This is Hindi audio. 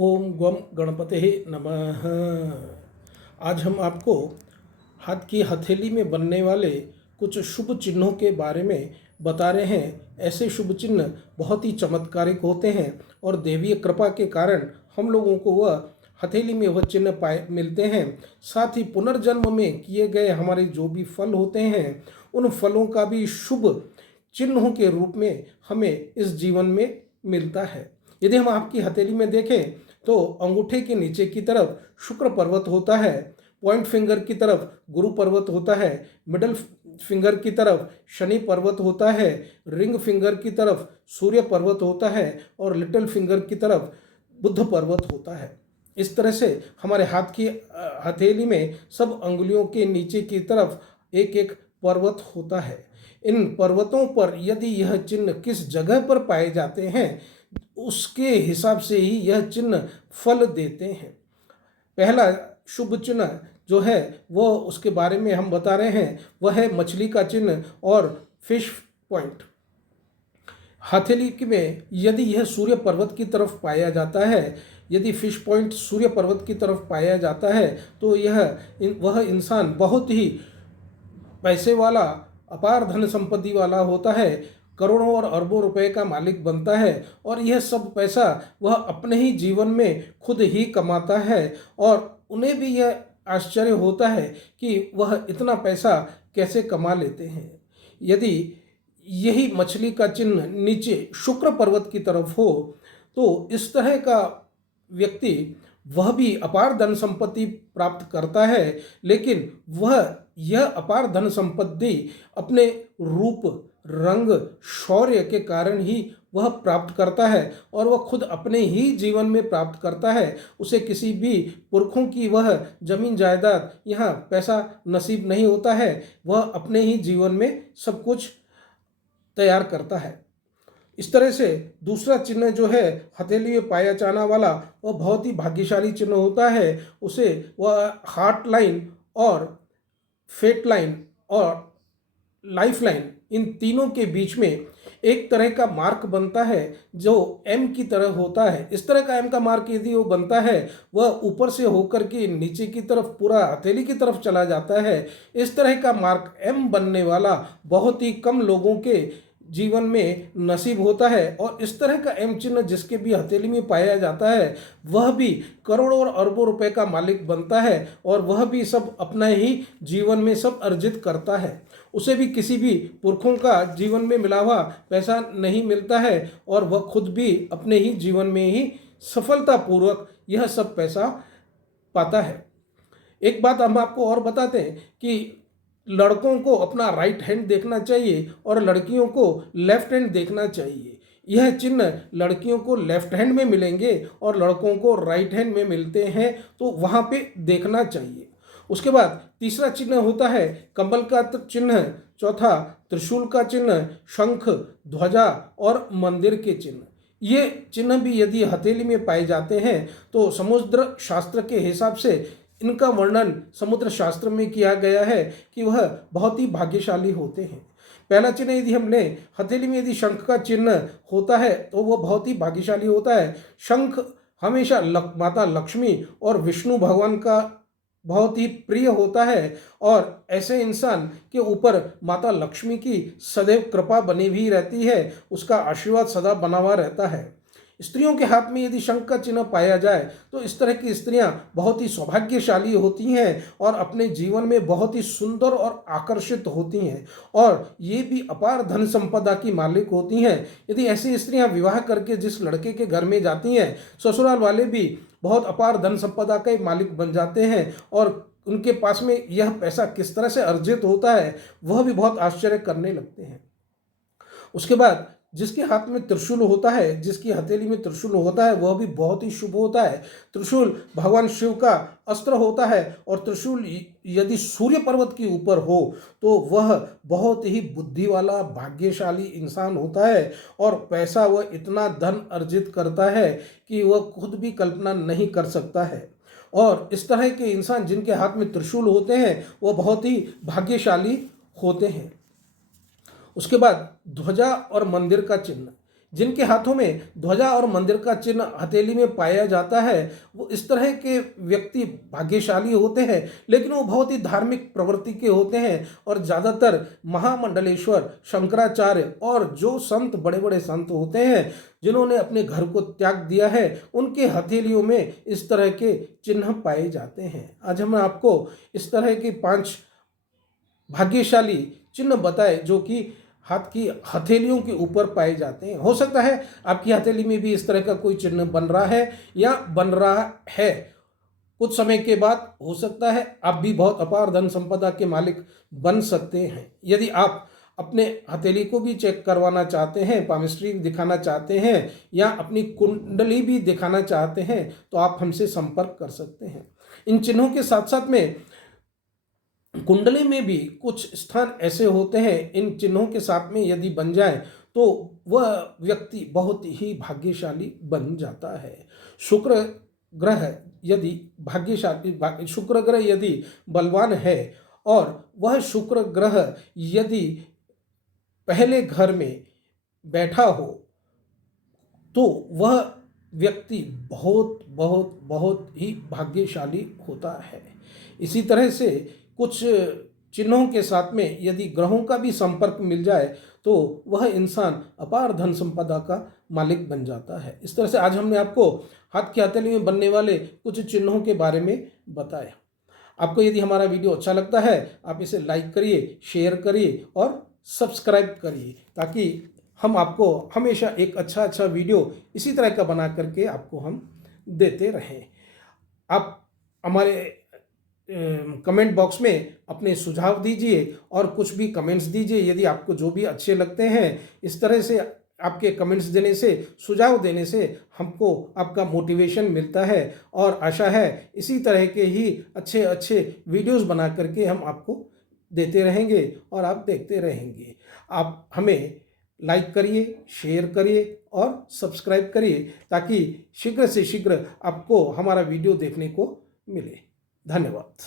ओम गम गणपते नमः। आज हम आपको हाथ की हथेली में बनने वाले कुछ शुभ चिन्हों के बारे में बता रहे हैं। ऐसे शुभ चिन्ह बहुत ही चमत्कारिक होते हैं और देवीय कृपा के कारण हम लोगों को वह हथेली में वह चिन्ह पाए मिलते हैं। साथ ही पुनर्जन्म में किए गए हमारे जो भी फल होते हैं उन फलों का भी शुभ चिन्हों के रूप में हमें इस जीवन में मिलता है। यदि हम आपकी हथेली में देखें तो अंगूठे के नीचे की तरफ शुक्र पर्वत होता है, पॉइंट फिंगर की तरफ गुरु पर्वत होता है, मिडल फिंगर की तरफ शनि पर्वत होता है, रिंग फिंगर की तरफ सूर्य पर्वत होता है और लिटिल फिंगर की तरफ बुध पर्वत होता है। इस तरह से हमारे हाथ की हथेली में सब अंगुलियों के नीचे की तरफ एक एक पर्वत होता है। इन पर्वतों पर यदि यह चिन्ह किस जगह पर पाए जाते हैं उसके हिसाब से ही यह चिन्ह फल देते हैं। पहला शुभ चिन्ह जो है वो उसके बारे में हम बता रहे हैं, वह है मछली का चिन्ह और फिश पॉइंट। हथेली में यदि यह सूर्य पर्वत की तरफ पाया जाता है, यदि फिश पॉइंट सूर्य पर्वत की तरफ पाया जाता है तो वह इंसान बहुत ही पैसे वाला, अपार धन संपत्ति वाला होता है, करोड़ों और अरबों रुपए का मालिक बनता है और यह सब पैसा वह अपने ही जीवन में खुद ही कमाता है और उन्हें भी यह आश्चर्य होता है कि वह इतना पैसा कैसे कमा लेते हैं। यदि यही मछली का चिन्ह नीचे शुक्र पर्वत की तरफ हो तो इस तरह का व्यक्ति वह भी अपार धन संपत्ति प्राप्त करता है, लेकिन वह यह अपार धन संपत्ति अपने रूप, रंग, शौर्य के कारण ही वह प्राप्त करता है और वह खुद अपने ही जीवन में प्राप्त करता है। उसे किसी भी पुरखों की वह जमीन जायदाद, यहाँ पैसा नसीब नहीं होता है, वह अपने ही जीवन में सब कुछ तैयार करता है। इस तरह से दूसरा चिन्ह जो है हथेली में पाया जाने वाला वह बहुत ही भाग्यशाली चिन्ह होता है। उसे वह हार्ट लाइन और फेट लाइन और लाइफ लाइन, इन तीनों के बीच में एक तरह का मार्क बनता है जो एम की तरह होता है। इस तरह का एम का मार्क यदि वो बनता है वह ऊपर से होकर के नीचे की तरफ पूरा हथेली की तरफ चला जाता है। इस तरह का मार्क एम बनने वाला बहुत ही कम लोगों के जीवन में नसीब होता है और इस तरह का एम चिन्ह जिसके भी हथेली में पाया जाता है वह भी करोड़ों और अरबों रुपए का मालिक बनता है और वह भी सब अपना ही जीवन में सब अर्जित करता है। उसे भी किसी भी पुरखों का जीवन में मिला हुआ पैसा नहीं मिलता है और वह खुद भी अपने ही जीवन में ही सफलतापूर्वक यह सब पैसा पाता है। एक बात हम आपको और बताते हैं कि लड़कों को अपना राइट हैंड देखना चाहिए और लड़कियों को लेफ्ट हैंड देखना चाहिए। यह चिन्ह लड़कियों को लेफ्ट हैंड में मिलेंगे और लड़कों को राइट हैंड में मिलते हैं, तो वहाँ पे देखना चाहिए। उसके बाद तीसरा चिन्ह होता है कमल का चिन्ह, चौथा त्रिशूल का चिन्ह, शंख, ध्वजा और मंदिर के चिन्ह। ये चिन्ह भी यदि हथेली में पाए जाते हैं तो समुद्र शास्त्र के हिसाब से इनका वर्णन समुद्र शास्त्र में किया गया है कि वह बहुत ही भाग्यशाली होते हैं। पहला चिन्ह यदि हम लें, हथेली में यदि शंख का चिन्ह होता है तो वह बहुत ही भाग्यशाली होता है। शंख हमेशा माता लक्ष्मी और विष्णु भगवान का बहुत ही प्रिय होता है और ऐसे इंसान के ऊपर माता लक्ष्मी की सदैव कृपा बनी हुई रहती है, उसका आशीर्वाद सदा बना हुआ रहता है। स्त्रियों के हाथ में यदि शंख का चिन्ह पाया जाए तो इस तरह की स्त्रियां बहुत ही सौभाग्यशाली होती हैं और अपने जीवन में बहुत ही सुंदर और आकर्षित होती हैं और ये भी अपार धन संपदा की मालिक होती हैं। यदि ऐसी स्त्रियां विवाह करके जिस लड़के के घर में जाती हैं, ससुराल वाले भी बहुत अपार धन संपदा के मालिक बन जाते हैं और उनके पास में यह पैसा किस तरह से अर्जित होता है वह भी बहुत आश्चर्य करने लगते हैं। उसके बाद जिसके हाथ में त्रिशूल होता है, जिसकी हथेली में त्रिशूल होता है, वह भी बहुत ही शुभ होता है। त्रिशूल भगवान शिव का अस्त्र होता है और त्रिशूल यदि सूर्य पर्वत के ऊपर हो तो वह बहुत ही बुद्धि वाला, भाग्यशाली इंसान होता है और पैसा वह इतना धन अर्जित करता है कि वह खुद भी कल्पना नहीं कर सकता है। और इस तरह के इंसान जिनके हाथ में त्रिशूल होते हैं वह बहुत ही भाग्यशाली होते हैं। उसके बाद ध्वजा और मंदिर का चिन्ह, जिनके हाथों में ध्वजा और मंदिर का चिन्ह हथेली में पाया जाता है, वो इस तरह के व्यक्ति भाग्यशाली होते हैं, लेकिन वो बहुत ही धार्मिक प्रवृत्ति के होते हैं और ज़्यादातर महामंडलेश्वर, शंकराचार्य और जो संत बड़े बड़े संत होते हैं जिन्होंने अपने घर को त्याग दिया है, उनके हथेलियों में इस तरह के चिन्ह पाए जाते हैं। आज हम आपको इस तरह के 5 भाग्यशाली चिन्ह बताए जो कि हाथ की हथेलियों के ऊपर पाए जाते हैं। हो सकता है आपकी हथेली में भी इस तरह का कोई चिन्ह बन रहा है या बन रहा है। कुछ समय के बाद हो सकता है आप भी बहुत अपार धन संपदा के मालिक बन सकते हैं। यदि आप अपने हथेली को भी चेक करवाना चाहते हैं, पामिस्ट्री दिखाना चाहते हैं या अपनी कुंडली भी दिखाना चाहते हैं, तो आप हमसे संपर्क कर सकते हैं। इन चिन्हों के साथ साथ में कुंडली में भी कुछ स्थान ऐसे होते हैं, इन चिन्हों के साथ में यदि बन जाए तो वह व्यक्ति बहुत ही भाग्यशाली बन जाता है। शुक्र ग्रह यदि शुक्र ग्रह यदि बलवान है और वह शुक्र ग्रह यदि पहले घर में बैठा हो तो वह व्यक्ति बहुत बहुत बहुत ही भाग्यशाली होता है। इसी तरह से कुछ चिन्हों के साथ में यदि ग्रहों का भी संपर्क मिल जाए तो वह इंसान अपार धन संपदा का मालिक बन जाता है। इस तरह से आज हमने आपको हाथ की हथेली में बनने वाले कुछ चिन्हों के बारे में बताया। आपको यदि हमारा वीडियो अच्छा लगता है, आप इसे लाइक करिए, शेयर करिए और सब्सक्राइब करिए, ताकि हम आपको हमेशा एक अच्छा वीडियो इसी तरह का बना करके आपको हम देते रहें। आप हमारे कमेंट बॉक्स में अपने सुझाव दीजिए और कुछ भी कमेंट्स दीजिए। यदि आपको जो भी अच्छे लगते हैं, इस तरह से आपके कमेंट्स देने से, सुझाव देने से हमको आपका मोटिवेशन मिलता है और आशा है इसी तरह के ही अच्छे वीडियोस बना करके हम आपको देते रहेंगे और आप देखते रहेंगे। आप हमें लाइक करिए, शेयर करिए और सब्सक्राइब करिए, ताकि शीघ्र से शीघ्र आपको हमारा वीडियो देखने को मिले। धन्यवाद।